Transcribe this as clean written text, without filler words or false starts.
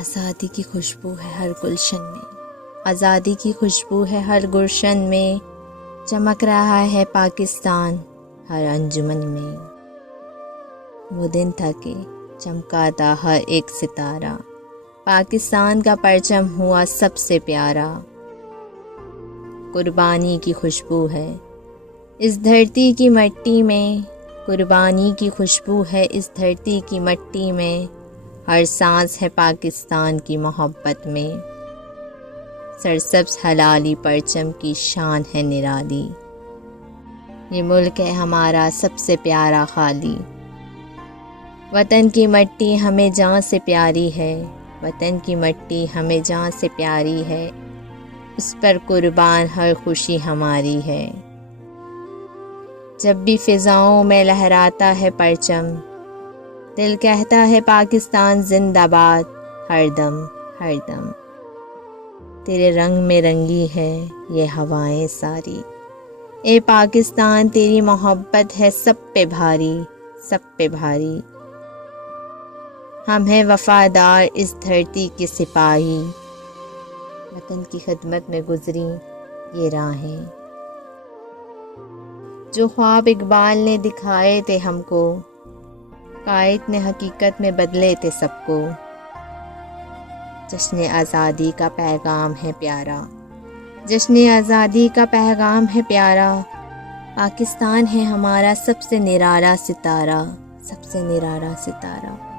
آزادی کی خوشبو ہے ہر گلشن میں، آزادی کی خوشبو ہے ہر گلشن میں، چمک رہا ہے پاکستان ہر انجمن میں۔ وہ دن تھا کہ چمکا تھا ہر ایک ستارہ، پاکستان کا پرچم ہوا سب سے پیارا۔ قربانی کی خوشبو ہے اس دھرتی کی مٹی میں، قربانی کی خوشبو ہے اس دھرتی کی مٹی میں، ہر سانس ہے پاکستان کی محبت میں۔ سرسبز ہلالی پرچم کی شان ہے نرالی، یہ ملک ہے ہمارا سب سے پیارا خالی۔ وطن کی مٹی ہمیں جان سے پیاری ہے، وطن کی مٹی ہمیں جان سے پیاری ہے، اس پر قربان ہر خوشی ہماری ہے۔ جب بھی فضاؤں میں لہراتا ہے پرچم، دل کہتا ہے پاکستان زندہ باد، ہر دم ہر دم۔ تیرے رنگ میں رنگی ہے یہ ہوائیں ساری، اے پاکستان تیری محبت ہے سب پہ بھاری، سب پہ بھاری۔ ہم ہیں وفادار اس دھرتی کے سپاہی، وطن کی خدمت میں گزری یہ راہیں۔ جو خواب اقبال نے دکھائے تھے ہم کو، قائد نے حقیقت میں بدلے تھے سب کو۔ جشن آزادی کا پیغام ہے پیارا، جشن آزادی کا پیغام ہے پیارا، پاکستان ہے ہمارا سب سے نرالا ستارہ، سب سے نرالا ستارہ۔